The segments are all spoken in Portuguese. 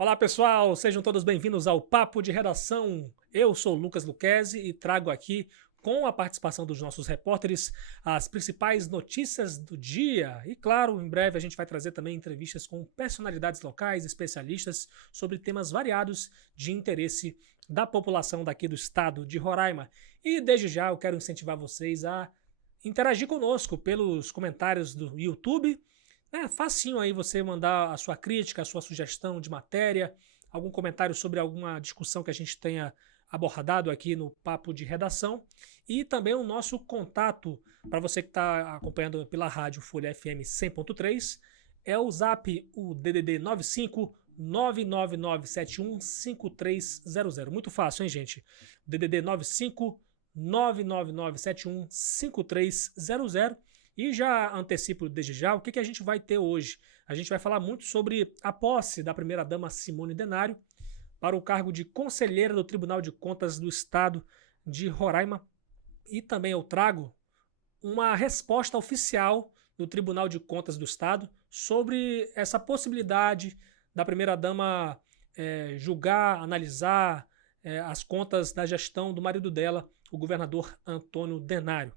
Olá pessoal, sejam todos bem-vindos ao Papo de Redação. Eu sou o Lucas Luquezzi e trago aqui, com a participação dos nossos repórteres, as principais notícias do dia. E claro, em breve a gente vai trazer também entrevistas com personalidades locais, especialistas, sobre temas variados de interesse da população daqui do estado de Roraima. E desde já eu quero incentivar vocês a interagir conosco pelos comentários do YouTube. É facinho aí você mandar a sua crítica, a sua sugestão de matéria, algum comentário sobre alguma discussão que a gente tenha abordado aqui no Papo de Redação. E também o nosso contato, para você que está acompanhando pela rádio Folha FM 100.3, é o Zap, o DDD 95 99971 5300. Muito fácil, hein, gente? DDD 95 99971 5300. E já antecipo desde já o que a gente vai ter hoje. A gente vai falar muito sobre a posse da primeira-dama Simone Denário para o cargo de conselheira do Tribunal de Contas do Estado de Roraima. E também eu trago uma resposta oficial do Tribunal de Contas do Estado sobre essa possibilidade da primeira-dama julgar, analisar as contas da gestão do marido dela, o governador Antônio Denário.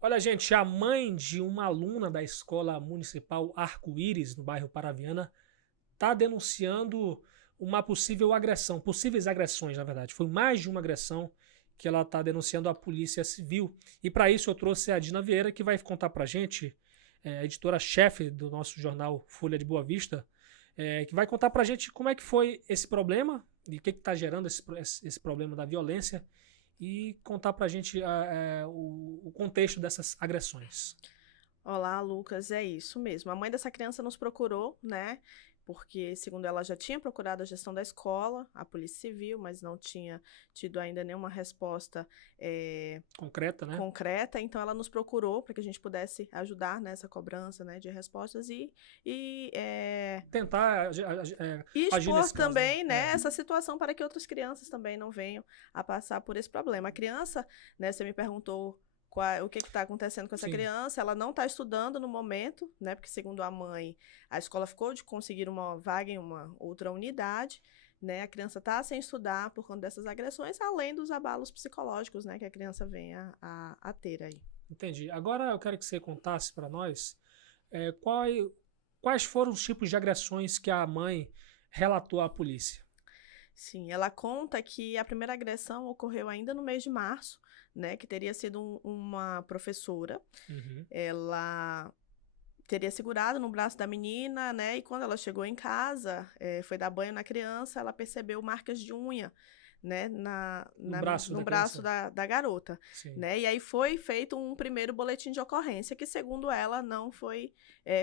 Olha, gente, a mãe de uma aluna da Escola Municipal Arco-Íris, no bairro Paraviana, está denunciando uma possível agressão, possíveis agressões, na verdade. Foi mais de uma agressão que ela está denunciando à Polícia Civil. E para isso eu trouxe a Dina Vieira, que vai contar para a gente, a editora-chefe do nosso jornal Folha de Boa Vista, que vai contar para a gente como é que foi esse problema e o que está gerando esse problema da violência, e contar pra gente o contexto dessas agressões. Olá, Lucas, é isso mesmo. A mãe dessa criança nos procurou, né? Porque, segundo ela, já tinha procurado a gestão da escola, a Polícia Civil, mas não tinha tido ainda nenhuma resposta concreta, né? Concreta. Então, ela nos procurou para que a gente pudesse ajudar nessa cobrança, né, de respostas e tentar e agir expor nesse caso, também, né, essa situação para que outras crianças também não venham a passar por esse problema. A criança, né, você me perguntou o que está acontecendo com essa Sim. criança. Ela não está estudando no momento, né? Porque, segundo a mãe, a escola ficou de conseguir uma vaga em uma outra unidade, né? A criança está sem estudar por conta dessas agressões, além dos abalos psicológicos, né? Que a criança vem a ter aí. Entendi. Agora eu quero que você contasse para nós quais foram os tipos de agressões que a mãe relatou à polícia. Sim, ela conta que a primeira agressão ocorreu ainda no mês de março, né, que teria sido uma professora. Uhum. Ela teria segurado no braço da menina, né, e quando ela chegou em casa, foi dar banho na criança, ela percebeu marcas de unha, né, no braço da garota. Sim. Né? E aí foi feito um primeiro boletim de ocorrência, que, segundo ela, não foi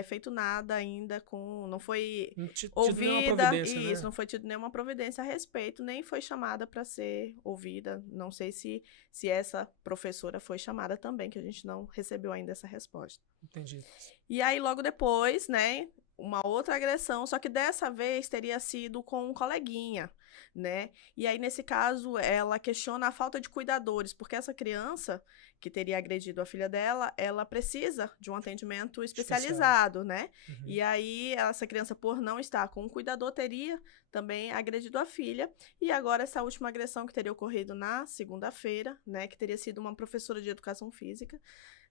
feito nada ainda não foi ouvida, isso, né? Não foi tido nenhuma providência a respeito, nem foi chamada para ser ouvida. Não sei se essa professora foi chamada também, que a gente não recebeu ainda essa resposta. Entendi. E aí, logo depois, né, uma outra agressão, só que dessa vez teria sido com um coleguinha, né? E aí, nesse caso, ela questiona a falta de cuidadores, porque essa criança que teria agredido a filha dela, ela precisa de um atendimento especializado, né? Uhum. E aí, essa criança, por não estar com um cuidador, teria também agredido a filha. E agora, essa última agressão que teria ocorrido na segunda-feira, né? Que teria sido uma professora de educação física,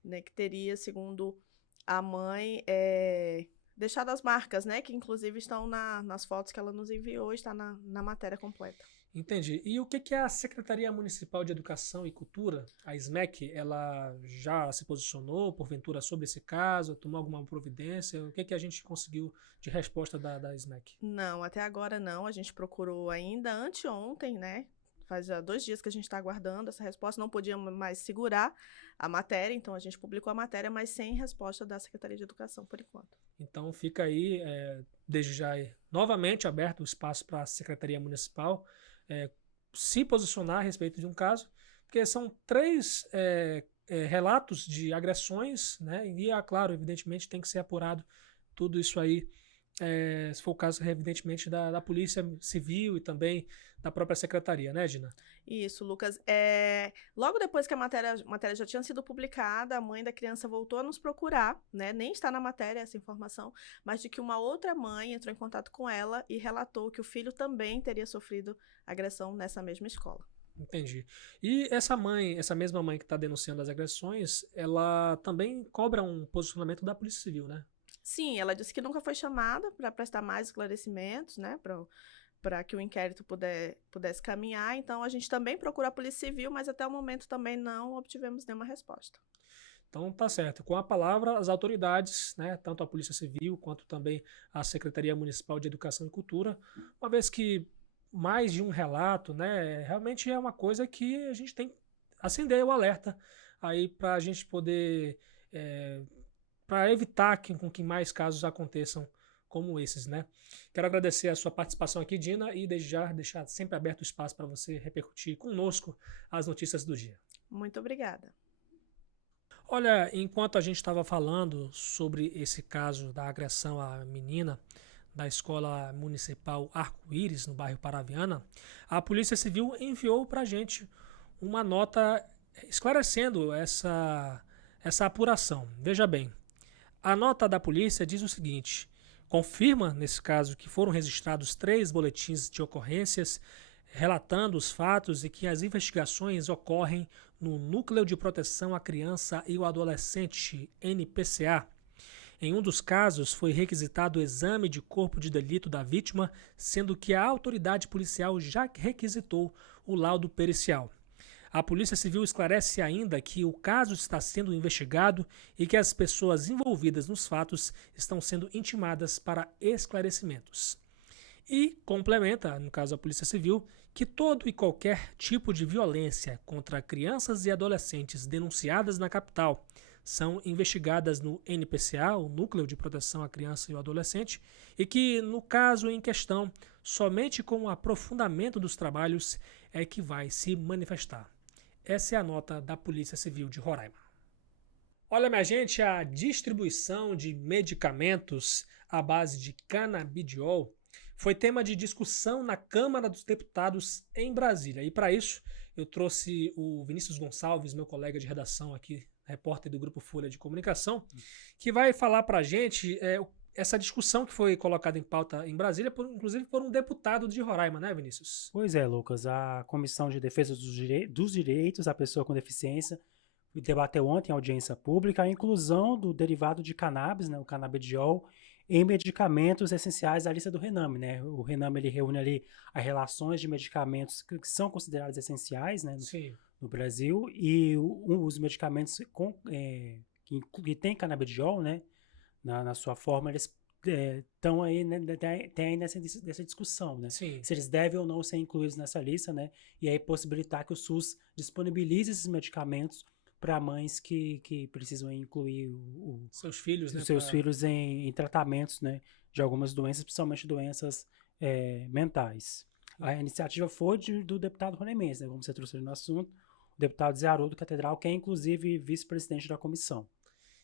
né? Que teria, segundo a mãe, deixado as marcas, né? Que inclusive estão nas fotos que ela nos enviou, está na matéria completa. Entendi. E o que a Secretaria Municipal de Educação e Cultura, a SMEC, ela já se posicionou, porventura, sobre esse caso? Tomou alguma providência? O que a gente conseguiu de resposta da SMEC? Não, até agora não. A gente procurou ainda anteontem, né? Faz já 2 dias que a gente está aguardando essa resposta. Não podíamos mais segurar a matéria, então a gente publicou a matéria, mas sem resposta da Secretaria de Educação por enquanto. Então fica aí, desde já, novamente aberto o espaço para a Secretaria Municipal se posicionar a respeito de um caso, porque são 3 relatos de agressões, né? E, claro, evidentemente tem que ser apurado tudo isso aí se for o caso, evidentemente, da Polícia Civil e também da própria Secretaria, né, Gina? Isso, Lucas. Logo depois que a matéria já tinha sido publicada, a mãe da criança voltou a nos procurar, né? Nem está na matéria essa informação, mas de que uma outra mãe entrou em contato com ela e relatou que o filho também teria sofrido agressão nessa mesma escola. Entendi. E essa mesma mãe que está denunciando as agressões, ela também cobra um posicionamento da Polícia Civil, né? Sim, ela disse que nunca foi chamada para prestar mais esclarecimentos, né? Para que o inquérito pudesse caminhar. Então, a gente também procura a Polícia Civil, mas até o momento também não obtivemos nenhuma resposta. Então, tá certo. Com a palavra, as autoridades, né, tanto a Polícia Civil quanto também a Secretaria Municipal de Educação e Cultura, uma vez que mais de um relato, né, realmente é uma coisa que a gente tem que acender o alerta aí para a gente poder, para evitar que mais casos aconteçam como esses, né? Quero agradecer a sua participação aqui, Dina, e desde já deixar sempre aberto o espaço para você repercutir conosco as notícias do dia. Muito obrigada. Olha, enquanto a gente estava falando sobre esse caso da agressão à menina da Escola Municipal Arco-Íris, no bairro Paraviana, a Polícia Civil enviou para a gente uma nota esclarecendo essa apuração. Veja bem, a nota da polícia diz o seguinte: confirma, nesse caso, que foram registrados 3 boletins de ocorrências relatando os fatos e que as investigações ocorrem no Núcleo de Proteção à Criança e ao Adolescente, NPCA. Em um dos casos, foi requisitado o exame de corpo de delito da vítima, sendo que a autoridade policial já requisitou o laudo pericial. A Polícia Civil esclarece ainda que o caso está sendo investigado e que as pessoas envolvidas nos fatos estão sendo intimadas para esclarecimentos. E complementa, no caso a Polícia Civil, que todo e qualquer tipo de violência contra crianças e adolescentes denunciadas na capital são investigadas no NPCA, o Núcleo de Proteção à Criança e ao Adolescente, e que, no caso em questão, somente com o aprofundamento dos trabalhos é que vai se manifestar. Essa é a nota da Polícia Civil de Roraima. Olha, minha gente, a distribuição de medicamentos à base de canabidiol foi tema de discussão na Câmara dos Deputados em Brasília. E para isso, eu trouxe o Vinícius Gonçalves, meu colega de redação aqui, repórter do Grupo Folha de Comunicação, que vai falar para a gente essa discussão que foi colocada em pauta em Brasília, inclusive por um deputado de Roraima, né, Vinícius? Pois é, Lucas. A Comissão de Defesa dos Direitos da Pessoa com Deficiência debateu ontem em audiência pública a inclusão do derivado de cannabis, né, o canabidiol, em medicamentos essenciais da lista do RENAME, né? O RENAME ele reúne ali as relações de medicamentos que são considerados essenciais, né, no Brasil, e os medicamentos que tem canabidiol, né, na sua forma, eles estão aí, né, tem aí nessa discussão, né? Sim. Se eles devem ou não ser incluídos nessa lista, né? E aí possibilitar que o SUS disponibilize esses medicamentos para mães que precisam incluir seus filhos, né, seus filhos em tratamentos, né, de algumas doenças, principalmente doenças mentais. A iniciativa foi do deputado Ronemense, né, como você trouxe no assunto, o deputado Zé Haroldo Catedral, que é inclusive vice-presidente da comissão.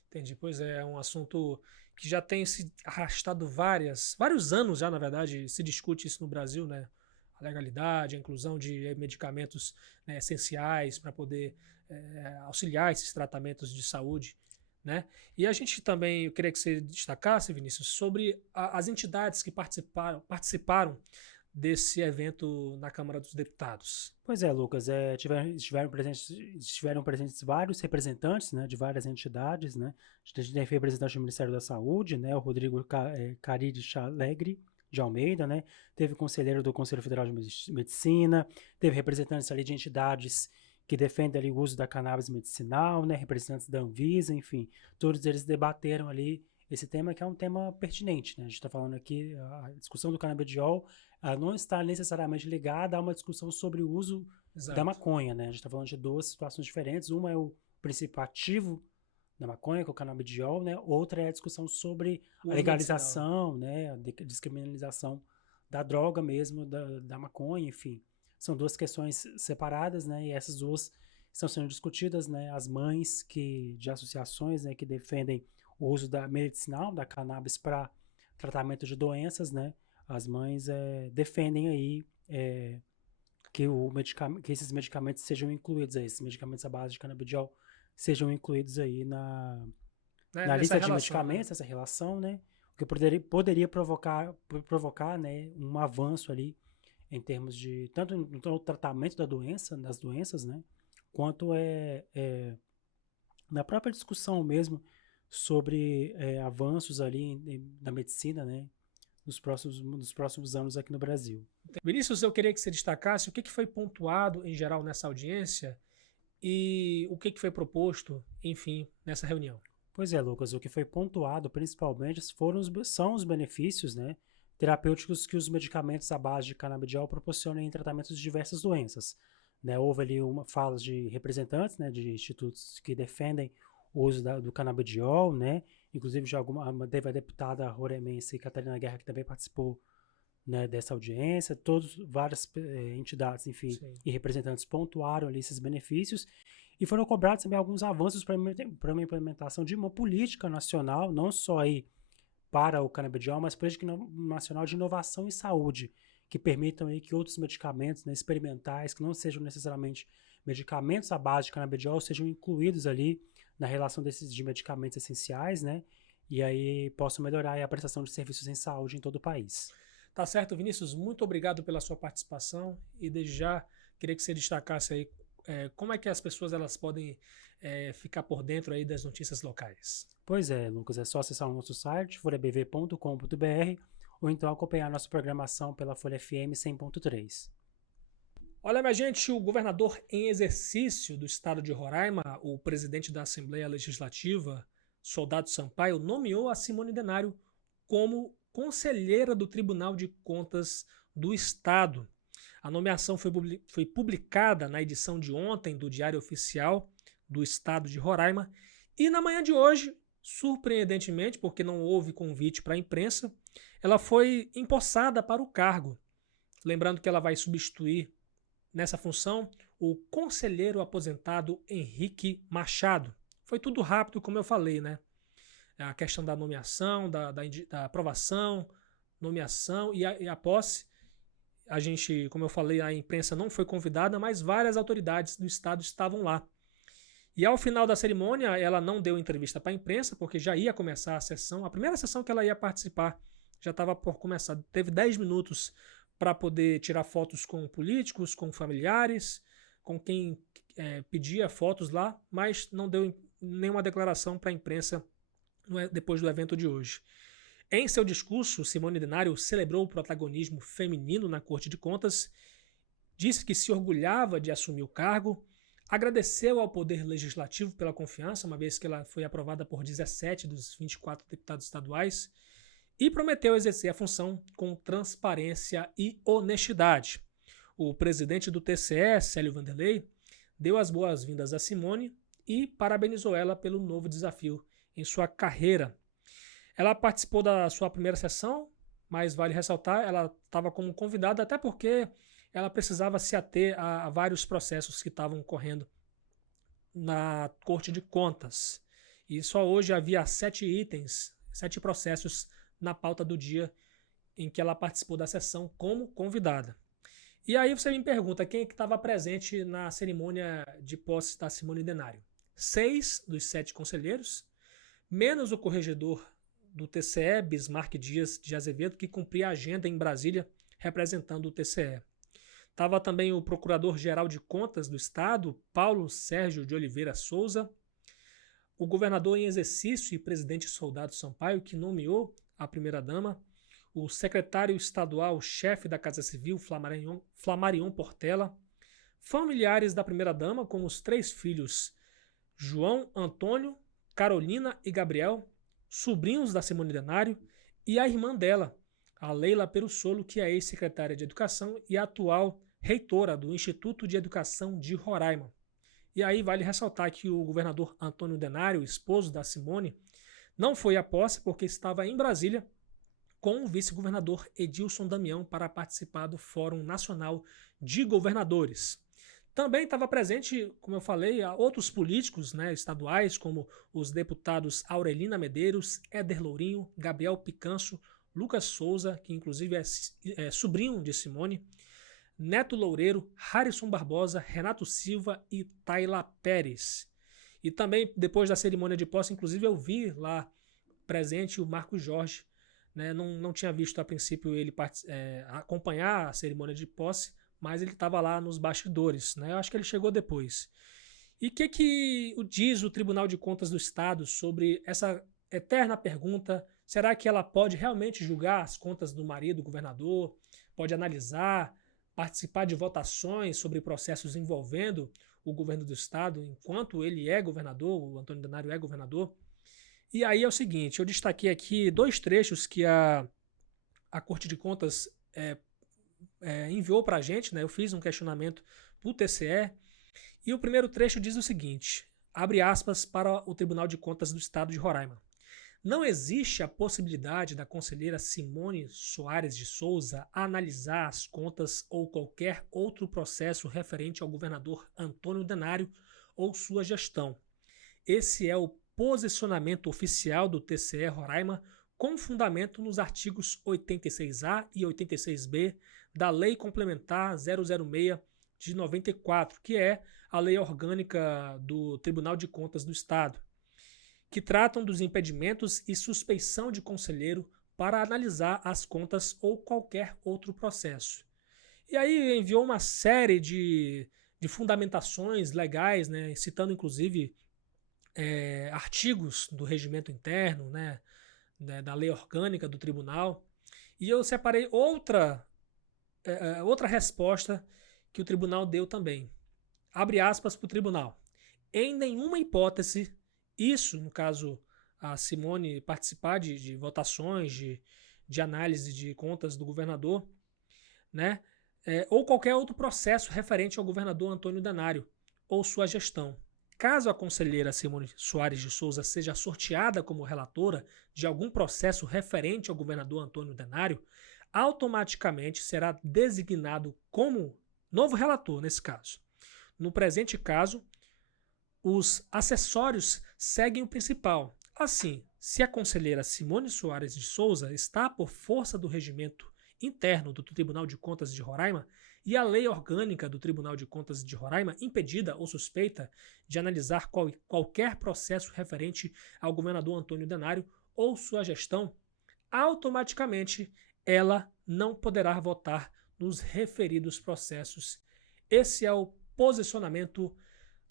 Entendi, pois é um assunto que já tem se arrastado vários anos já, na verdade, se discute isso no Brasil, né? A legalidade, a inclusão de medicamentos, né, essenciais para poder auxiliar esses tratamentos de saúde, né? E a gente também, eu queria que você destacasse, Vinícius, sobre as entidades que participaram desse evento na Câmara dos Deputados. Pois é, Lucas, estiveram presentes vários representantes, né, de várias entidades, né? A gente teve representante do Ministério da Saúde, né, o Rodrigo Caride Alegre de Almeida, né? Teve conselheiro do Conselho Federal de Medicina, teve representantes ali de entidades que defendem ali o uso da cannabis medicinal, né, representantes da Anvisa, enfim, todos eles debateram ali esse tema, que é um tema pertinente, né? A gente está falando aqui, a discussão do canabidiol não está necessariamente ligada a uma discussão sobre o uso da maconha, né? A gente está falando de duas situações diferentes. Uma é o princípio ativo da maconha, que é o canabidiol, né? Outra é a discussão sobre a legalização, né? A descriminalização da droga mesmo, da maconha, enfim. São duas questões separadas, né? E essas duas estão sendo discutidas, né? As mães de associações, né, que defendem o uso medicinal da cannabis para tratamento de doenças, né? As mães defendem aí que esses medicamentos sejam incluídos aí, esses medicamentos à base de canabidiol sejam incluídos aí na lista de medicamentos, essa relação, né? O que poderia provocar, né, um avanço ali em termos de tanto no tratamento das doenças, né? Quanto na própria discussão mesmo sobre avanços ali na medicina, né? Nos próximos anos aqui no Brasil. Vinícius, eu queria que você destacasse o que foi pontuado em geral nessa audiência e o que foi proposto, enfim, nessa reunião. Pois é, Lucas, o que foi pontuado principalmente são os benefícios, né, terapêuticos que os medicamentos à base de canabidiol proporcionam em tratamentos de diversas doenças. Né, houve ali falas de representantes, né, de institutos que defendem o uso do canabidiol, né, inclusive teve a deputada roraimense Catarina Guerra, que também participou, né, dessa audiência. Várias entidades, enfim, Sim. e representantes pontuaram ali esses benefícios e foram cobrados também alguns avanços para uma implementação de uma política nacional, não só aí para o canabidiol, mas política nacional de inovação em saúde, que permitam aí que outros medicamentos, né, experimentais, que não sejam necessariamente medicamentos à base de canabidiol, sejam incluídos ali na relação de medicamentos essenciais, né, e aí possam melhorar a prestação de serviços em saúde em todo o país. Tá certo, Vinícius, muito obrigado pela sua participação e desde já queria que você destacasse aí como é que as pessoas elas podem ficar por dentro aí das notícias locais. Pois é, Lucas, é só acessar o nosso site, folhabv.com.br, ou então acompanhar nossa programação pela Folha FM 100.3. Olha, minha gente, o governador em exercício do estado de Roraima, o presidente da Assembleia Legislativa, Soldado Sampaio, nomeou a Simone Denário como conselheira do Tribunal de Contas do Estado. A nomeação foi publicada na edição de ontem do Diário Oficial do Estado de Roraima e na manhã de hoje, surpreendentemente, porque não houve convite para a imprensa, ela foi empossada para o cargo. Lembrando que ela vai substituir nessa função o conselheiro aposentado Henrique Machado. Foi tudo rápido, como eu falei, né? A questão da nomeação, da aprovação, nomeação e a posse. A gente, como eu falei, a imprensa não foi convidada, mas várias autoridades do estado estavam lá. E ao final da cerimônia, ela não deu entrevista para a imprensa, porque já ia começar a sessão, a primeira sessão que ela ia participar já estava por começar. Teve 10 minutos para poder tirar fotos com políticos, com familiares, com quem pedia fotos lá, mas não deu nenhuma declaração para a imprensa depois do evento de hoje. Em seu discurso, Simone Denário celebrou o protagonismo feminino na Corte de Contas, disse que se orgulhava de assumir o cargo, agradeceu ao Poder Legislativo pela confiança, uma vez que ela foi aprovada por 17 dos 24 deputados estaduais, e prometeu exercer a função com transparência e honestidade. O presidente do TCE, Célio Vanderlei, deu as boas-vindas a Simone e parabenizou ela pelo novo desafio em sua carreira. Ela participou da sua primeira sessão, mas vale ressaltar, ela estava como convidada, até porque ela precisava se ater a vários processos que estavam correndo na Corte de Contas. E só hoje havia 7 processos na pauta do dia em que ela participou da sessão como convidada. E aí você me pergunta quem é que estava presente na cerimônia de posse da Simone Denário. 6 dos 7 conselheiros, menos o corregedor do TCE, Bismarck Dias de Azevedo, que cumpria a agenda em Brasília, representando o TCE. Estava também o Procurador-Geral de Contas do Estado, Paulo Sérgio de Oliveira Souza, o governador em exercício e presidente Soldado Sampaio, que nomeou a primeira-dama, o secretário estadual, chefe da Casa Civil, Flamarion Portela, familiares da primeira-dama, como os 3 filhos, João, Antônio, Carolina e Gabriel, sobrinhos da Simone Denário, e a irmã dela, a Leila Perussolo, que é ex-secretária de Educação e atual reitora do Instituto de Educação de Roraima. E aí vale ressaltar que o governador Antônio Denário, esposo da Simone, não foi à posse porque estava em Brasília com o vice-governador Edilson Damião para participar do Fórum Nacional de Governadores. Também estava presente, como eu falei, outros políticos, né, estaduais, como os deputados Aurelina Medeiros, Éder Lourinho, Gabriel Picanço, Lucas Souza, que inclusive é sobrinho de Simone, Neto Loureiro, Harrison Barbosa, Renato Silva e Tayla Pérez. E também, depois da cerimônia de posse, inclusive eu vi lá presente o Marcos Jorge, né? Não tinha visto a princípio ele acompanhar a cerimônia de posse, mas ele estava lá nos bastidores, né? Eu acho que ele chegou depois. E o que diz o Tribunal de Contas do Estado sobre essa eterna pergunta: será que ela pode realmente julgar as contas do marido, governador? Pode analisar, participar de votações sobre processos envolvendo o governo do Estado, enquanto ele é governador, o Antônio Denário é governador? E aí é o seguinte, eu destaquei aqui 2 trechos que a Corte de Contas enviou para a gente, né? Eu fiz um questionamento para o TCE, e o primeiro trecho diz o seguinte, abre aspas para o Tribunal de Contas do Estado de Roraima. Não existe a possibilidade da conselheira Simone Soares de Souza analisar as contas ou qualquer outro processo referente ao governador Antônio Denário ou sua gestão. Esse é o posicionamento oficial do TCE Roraima, com fundamento nos artigos 86A e 86B da Lei Complementar 006 de 94, que é a lei orgânica do Tribunal de Contas do Estado, que tratam dos impedimentos e suspeição de conselheiro para analisar as contas ou qualquer outro processo. E aí enviou uma série de fundamentações legais, né, citando inclusive artigos do regimento interno, né, da lei orgânica do tribunal. E eu separei outra resposta que o tribunal deu também. Abre aspas para o tribunal. Em nenhuma hipótese, isso, no caso, a Simone participar de votações, de análise de contas do governador, né, ou qualquer outro processo referente ao governador Antônio Denário ou sua gestão. Caso a conselheira Simone Soares de Souza seja sorteada como relatora de algum processo referente ao governador Antônio Denário, automaticamente será designado como novo relator nesse caso. No presente caso, os acessórios seguem o principal. Assim, se a conselheira Simone Soares de Souza está por força do regimento interno do Tribunal de Contas de Roraima e a lei orgânica do Tribunal de Contas de Roraima impedida ou suspeita de analisar qualquer processo referente ao governador Antônio Denário ou sua gestão, automaticamente ela não poderá votar nos referidos processos. Esse é o posicionamento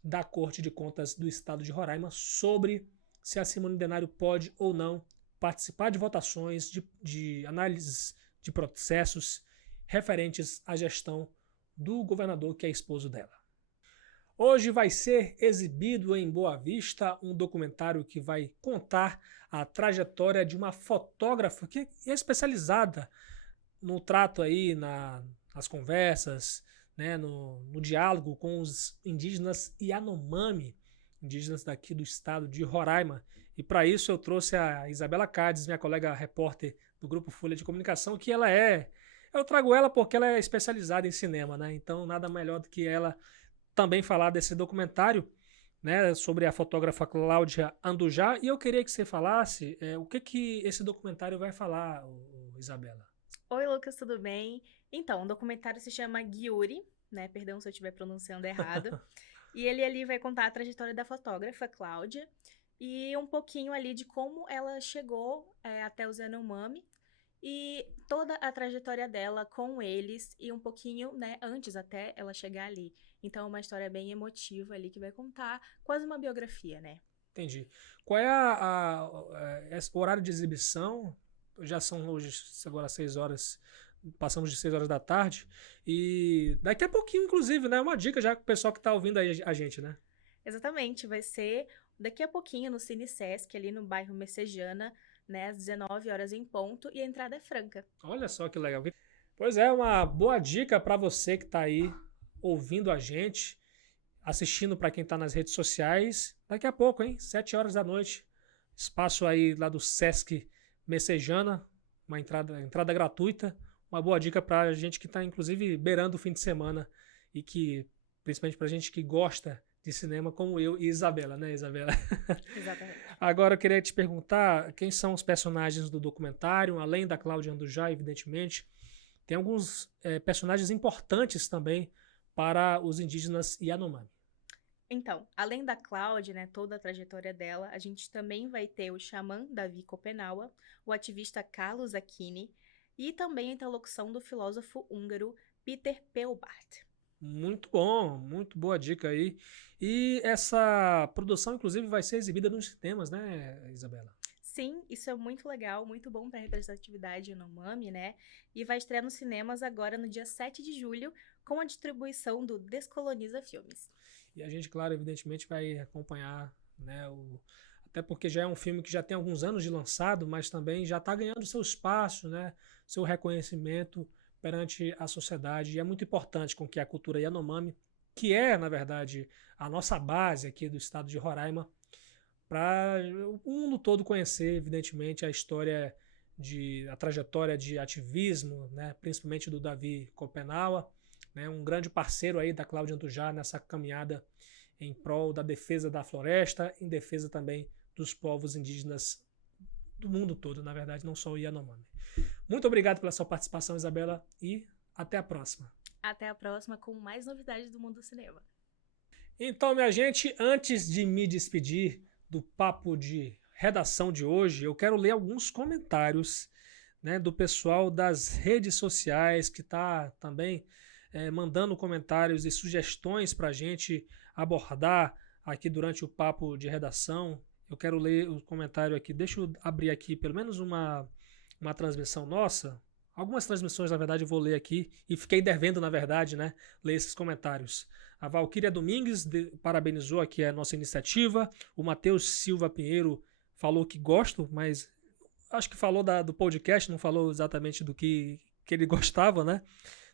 da Corte de Contas do Estado de Roraima sobre se a Simone Denário pode ou não participar de votações, de análises de processos referentes à gestão do governador que é esposo dela. Hoje vai ser exibido em Boa Vista um documentário que vai contar a trajetória de uma fotógrafa que é especializada no trato aí, nas conversas, né, no diálogo com os indígenas Yanomami, indígenas daqui do estado de Roraima. E para isso eu trouxe a Isabela Cádiz, minha colega repórter do Grupo Folha de Comunicação, que eu trago ela porque ela é especializada em cinema, né? Então nada melhor do que ela também falar desse documentário, né, sobre a fotógrafa Cláudia Andujá. E eu queria que você falasse o que esse documentário vai falar, Isabela. Oi, Lucas, tudo bem? Então, o documentário se chama Gyuri, né? Perdão se eu estiver pronunciando errado. E ele ali vai contar a trajetória da fotógrafa Cláudia e um pouquinho ali de como ela chegou até os Yanomami e toda a trajetória dela com eles e um pouquinho, né, antes até ela chegar ali. Então, é uma história bem emotiva ali que vai contar quase uma biografia, né? Entendi. Qual é o horário de exibição? Já são hoje agora 6 horas, passamos de 6 horas da tarde, e daqui a pouquinho, inclusive, né, uma dica já para o pessoal que está ouvindo aí a gente, né? Exatamente, vai ser daqui a pouquinho no Cine Sesc, ali no bairro Messejana, né, às 19 horas em ponto, e a entrada é franca. Olha só que legal. Pois é, uma boa dica para você que está aí ouvindo a gente, assistindo para quem está nas redes sociais, daqui a pouco, hein, 7 horas da noite, espaço aí lá do Sesc Messejana, uma entrada gratuita, uma boa dica para a gente que está, inclusive, beirando o fim de semana e que, principalmente para a gente que gosta de cinema como eu e Isabela, né, Isabela? Exatamente. Agora eu queria te perguntar quem são os personagens do documentário, além da Cláudia Andujá, evidentemente. Tem alguns personagens importantes também para os indígenas Yanomami. Então, além da Cláudia, né, toda a trajetória dela, a gente também vai ter o xamã Davi Kopenawa, o ativista Carlos Aquini e também a interlocução do filósofo húngaro Peter Peubart. Muito bom, muito boa dica aí. E essa produção, inclusive, vai ser exibida nos cinemas, né, Isabela? Sim, isso é muito legal, muito bom para a representatividade Yanomami, né? E vai estrear nos cinemas agora no dia 7 de julho, com a distribuição do Descoloniza Filmes. E a gente, claro, evidentemente vai acompanhar, né, até porque já é um filme que já tem alguns anos de lançado, mas também já está ganhando seu espaço, né, seu reconhecimento perante a sociedade. E é muito importante com que a cultura Yanomami, que é, na verdade, a nossa base aqui do estado de Roraima, para o mundo todo conhecer, evidentemente, a história, a trajetória de ativismo, né, principalmente do Davi Kopenawa, né, um grande parceiro aí da Cláudia Andujá nessa caminhada em prol da defesa da floresta, em defesa também dos povos indígenas do mundo todo, na verdade, não só o Yanomami. Muito obrigado pela sua participação, Isabela, e até a próxima. Até a próxima com mais novidades do mundo do cinema. Então, minha gente, antes de me despedir do papo de redação de hoje, eu quero ler alguns comentários, né, do pessoal das redes sociais que está também mandando comentários e sugestões para a gente abordar aqui durante o papo de redação. Eu quero ler o comentário aqui. Deixa eu abrir aqui pelo menos uma transmissão nossa. Algumas transmissões, na verdade, eu vou ler aqui e fiquei devendo, na verdade, né, ler esses comentários. A Valquíria Domingues parabenizou aqui a nossa iniciativa. O Matheus Silva Pinheiro falou que gosto, mas acho que falou do podcast, não falou exatamente do que ele gostava, né?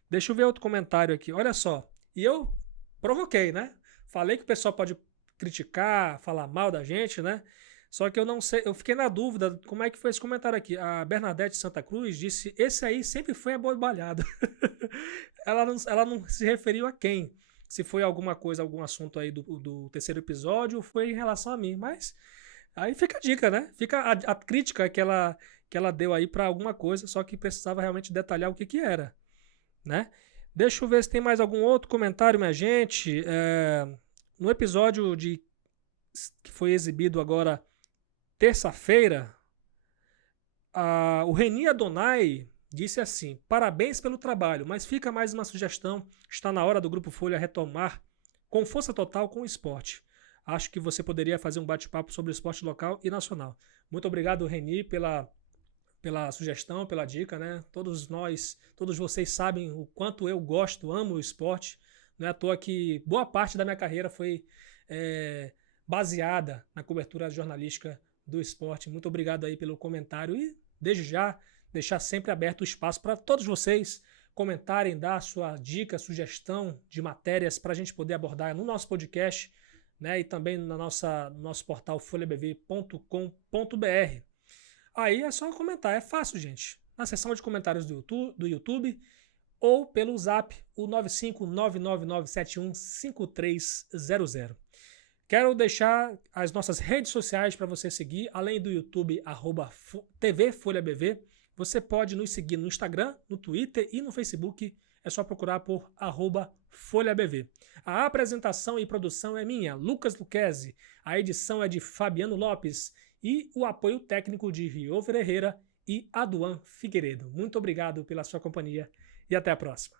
Deixa eu ver outro comentário aqui. Olha só. E eu provoquei, né? Falei que o pessoal pode criticar, falar mal da gente, né? Só que eu não sei, eu fiquei na dúvida como é que foi esse comentário aqui. A Bernadette Santa Cruz disse: esse aí sempre foi abobalhado. ela não se referiu a quem. Se foi alguma coisa, algum assunto aí do terceiro episódio, ou foi em relação a mim. Mas aí fica a dica, né? Fica a crítica que ela deu aí para alguma coisa, só que precisava realmente detalhar o que era, né? Deixa eu ver se tem mais algum outro comentário, minha gente. No episódio que foi exibido agora terça-feira, o Reni Adonai disse assim: parabéns pelo trabalho, mas fica mais uma sugestão. Está na hora do Grupo Folha retomar com força total com o esporte. Acho que você poderia fazer um bate-papo sobre o esporte local e nacional. Muito obrigado, Reni, pela sugestão, pela dica, né? Todos vocês sabem o quanto eu amo o esporte. Não é à toa que boa parte da minha carreira foi baseada na cobertura jornalística do esporte. Muito obrigado aí pelo comentário e, desde já, deixar sempre aberto o espaço para todos vocês comentarem, dar sua dica, sugestão de matérias para a gente poder abordar no nosso podcast, né, e também no nosso portal folhabv.com.br. Aí é só comentar, é fácil, gente. Na seção de comentários do YouTube ou pelo Zap, o 95999715300. Quero deixar as nossas redes sociais para você seguir, além do YouTube, @tvfolhabv. Você pode nos seguir no Instagram, no Twitter e no Facebook. É só procurar por @folhabv. A apresentação e produção é minha, Lucas Luquezzi. A edição é de Fabiano Lopes e o apoio técnico de Rio Ferreira e Aduan Figueiredo. Muito obrigado pela sua companhia e até a próxima.